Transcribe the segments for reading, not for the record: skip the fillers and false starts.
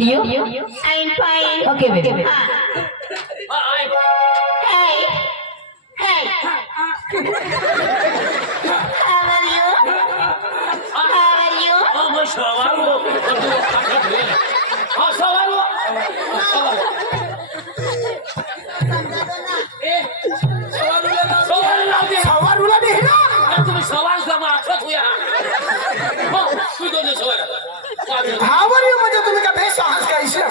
And you? I'm fine. Okay, baby. Hey. Hey. How are you? How are you? म्हणजे तुम्ही का base आहात का इशे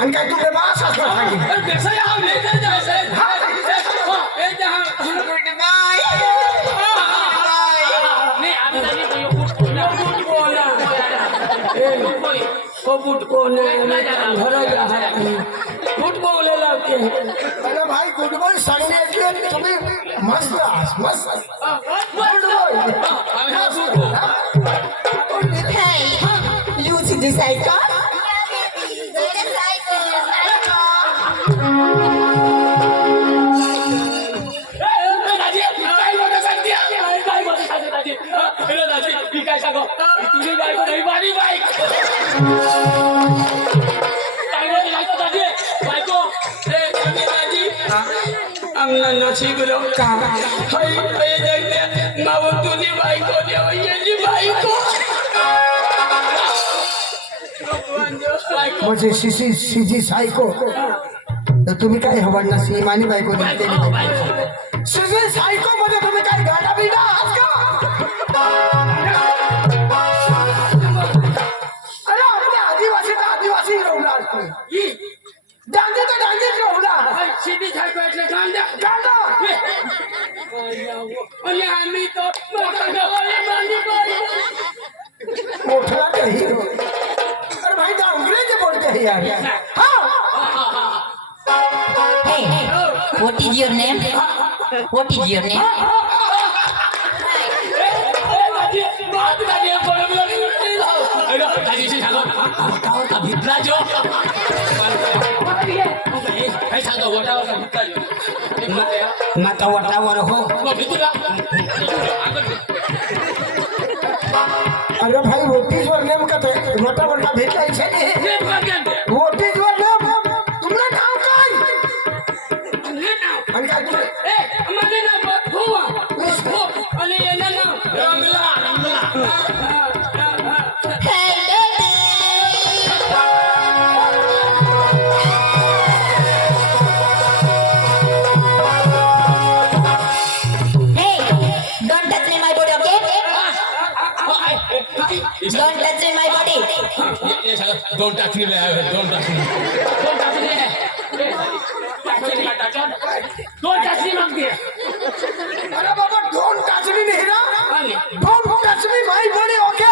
आणि काय तुम्ही बास आहात अरे भाई गुड बॉय सांगण्याची तुम्ही मस्त आहात मस्त Hey. You see this icon? म्हणजे शिजी सायको तर तुम्ही काय हवं ना सीमानी बायको शिजी सायको मध्ये तुम्ही काय गाडा बिडा आहात का अरे आपले आदिवासी तर आदिवासी रवला असतो डांगे तर डांगेच रवला शिदी सायको એટલે ગાંડા गाडा અને આમી તો મોટા બાंधी पड़ी मोठा काही अरे भाई तो अंग्रेजी बोलते हैं यार हाँ Hey, what is your name? What is your name? माता वाटावर हो अरे भाई वोटीजवर नेमकं वाटावर का भेटायचं नाही वोटीजवर नेम तुमचं नाव काय आणि काय तुम्ही Hey, baby. Hey, don't touch me my body, okay? Don't touch me my body. Don't touch me, don't touch me. Don't touch me. Don't touch me, मांगते. अरे बाबा डोंट टच मी नाही ना don't touch me my body okay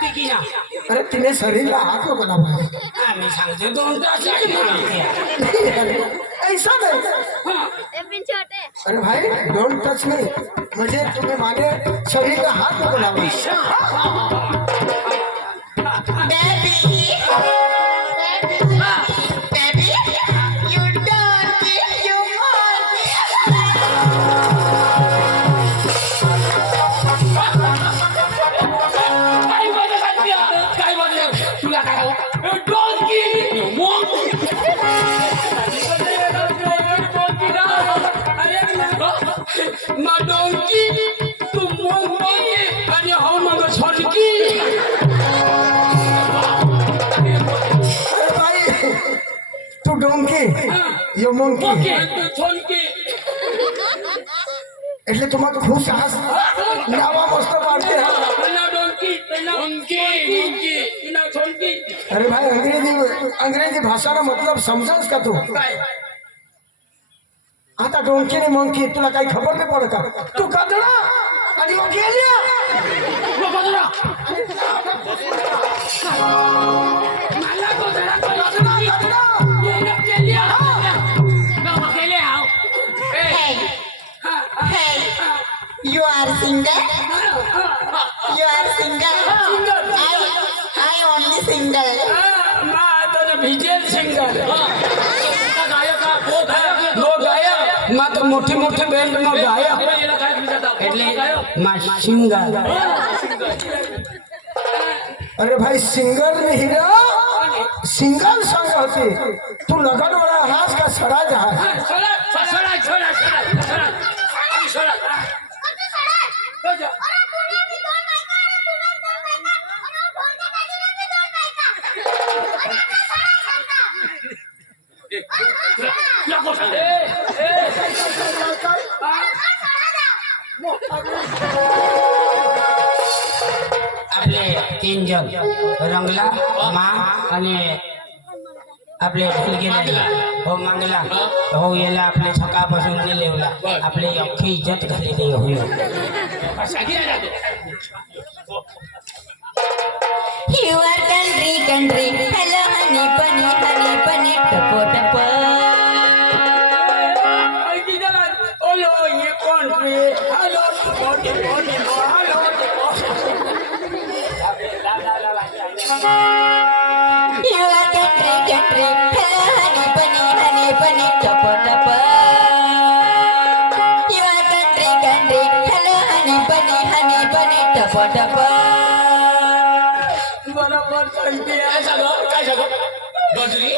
ठीक आहे. अरे तिने शरीरला हात नको लावाय आम्ही सांगतो don't touch me. ऐसा नाही अरे भाई डोंट टच मी म्हणजे तुम्ही माझे शरीरला हात नको लावाय Baby. Baby. You don't give you काय बोलले तुला काय हो डोंकी मोंग ना डोंकी तू मोंग आणि हो मग छोटकी अरे भाई तू डोंकी यो मोंकी छोटकी એટલે तुम्हाला खुश आहात नावा मस्त पाडते ना डोंकी डोंकी डोंकी ना छोटकी अरे भाई अंग्रेजी भाषाचा मतलब समजास का तू काय आता डोंकी आणि मंकी तुला काही खबर नाही पडत का तू कदडा आणि मग गेल्या मला तो जरा कदडा कदडा Hey. You are single? You are single? I only single. भिजेल सिंगर मात्र मोठी मोठी बँड मग गायक એટલે માં સિંગર अरे भाई सिंगल में हीरा सिंगल सॉन्ग होती तू लगन वाला हाथ का सड़ा जहाज आपले 3 जण रंगला मा आणि आपले ढिलगिरीला हो मंगला हो याला आपले सकाळपासून नेलेवला आपले अख्खी इज्जत घालेली होईल your country country hello honey पनी टपो टप ओलो ये country hello your country hello honey पनी टपो टप युअर कंट्री हॅलो हनी पनी टपो टप बरोबर सांगते काय सांगू गजरी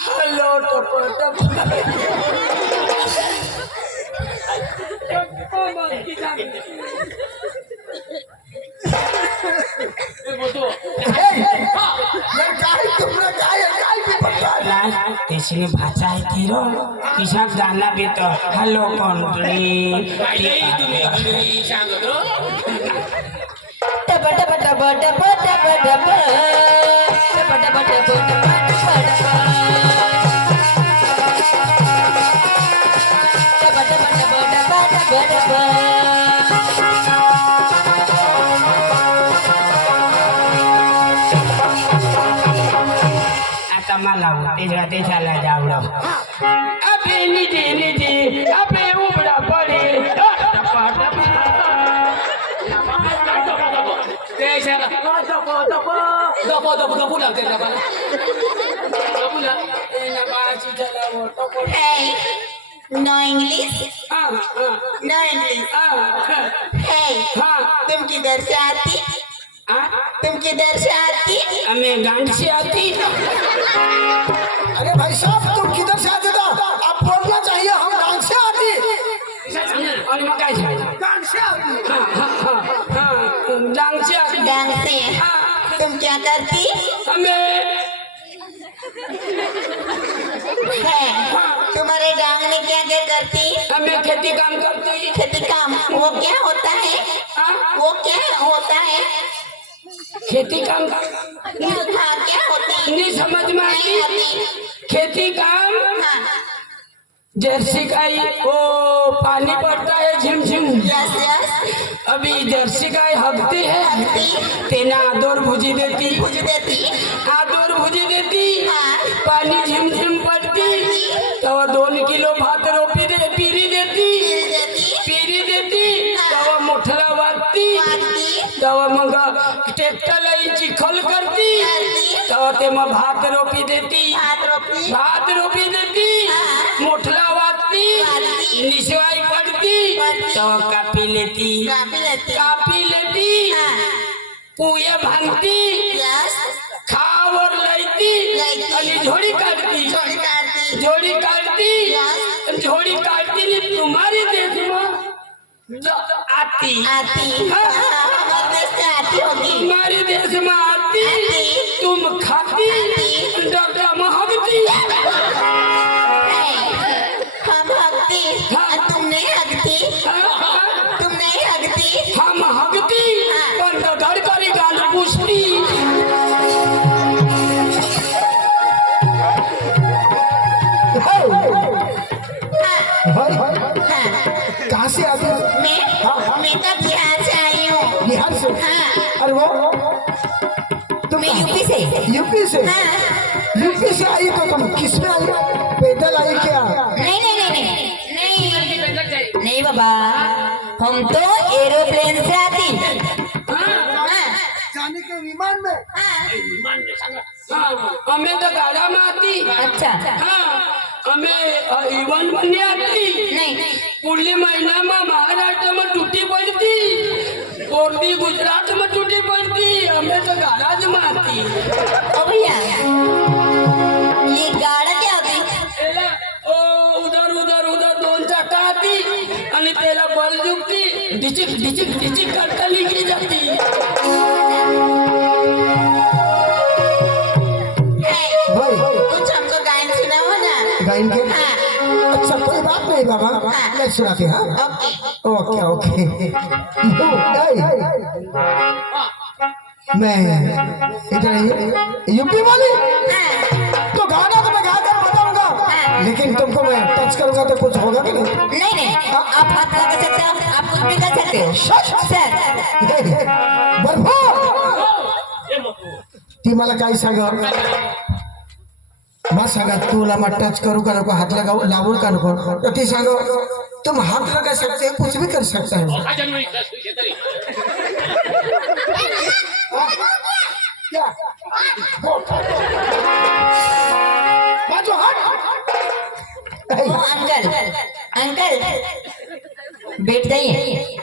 हॅलो टप टप त्याची भाषा आहे ती रो किशा गाणं बेत हॅलो कंट्री टप टप टप टप टप टप टप टप आता मला त्याच्याला जावडं अबे निधी अबे उबडा पडे Hey, no English? No English. Hey, तुम किधर से आती? तुम किधर से आती? हमें गांड से आती। अरे भाई साहब तुम किधर से आते था आप बोलना चाहिए हम गांव से आती और मैं क्या चाहिए गांव से आती डांग से आती डांग से। तुम क्या करती? हमें है तुम्हारे डांग में क्या क्या करती? हमें खेती काम करती खेती काम वो क्या होता है? वो क्या होता है? खेती काम हाँ क्या होती? नहीं समझ में नहीं आती आती। खेती काम हाँ जर्सी गाय वो पानी पड़ता है झिमझिम यस यस अभी जर्सी गाय हगती है तेना आदोर भुजी देती पूछ देती। आदोर भुजी देती हाँ पानी झिमझिम पड़ती तो 2 किलो भात रोपी दे पीरी देती पीरी देती तो मोठला वाटती वाटती तो मग ट्रॅक्टरला चिखल करती तो ते मग भात रोपी देती भात रोपी देती मोठला वाटती निसवाई पडती तो कापी लेती कापी लेती पुया भांगती यस खावर लायती आणि झोडी काढती झोडी काढती झोडी काढती नी तुम्हारे देश में आती आती हाँ। हमारे देश से आती होगी। तुम्हारे देश में आती तुम खाती डरता महकती हम हगती और तुम नहीं हगती। तुम नहीं हगती। हम हगती पण घर करी गाल पुसती कहाँ से आते हो? मैं तो बिहार से आई हूँ। बिहार से हाँ अरे वो तुम मैं यूपी से। यूपी से हाँ यूपी से आई तो तुम किस में आई पैदल आई क्या नहीं नहीं नहीं नहीं नहीं नहीं बाबा हम तो एरोप्लेन से आती। हाँ जाने के विमान में हमें तो गाड़ा में आती अच्छा हमें इवन बनने आती नहीं पुढली महिना में महाराष्ट्र में टूटी पड़ती पोरती गुजरात में टूटी पड़ती हमें तो गाड़ा मारती ओ भैया ये गाड़ा क्या होती? त्याला उधर उधर उधर दोन चाका आती आणि त्याला बल जुकती डिचिक डिचिक डिचिक करता निघली जाती भाई कुछ हमको गायन सुनाओ ना। गाइन के हाँ, अच्छा कोई बात नहीं बाबा मैं सुनाती हाँ ओके। ओके ओके मैं इधर यूपी वाली तो गाना तो मैं गा कर बताऊंगा लेकिन तुमको मैं टच करूंगा तो कुछ होगा कि नहीं नहीं आप हाथ लगा सकते हो, आप कुछ भी कर सकते हो सर। बर्फा ती मला काय सांगा मग सांगा तुला मग टच करू का नको हाथ लगाओ लावू का नको तो ती सांगो तुम हाथ लगा सकते हो कुछ भी कर सकते हो क्या बाजू हाथ ओ अंकल अंकल बैठ जाइए।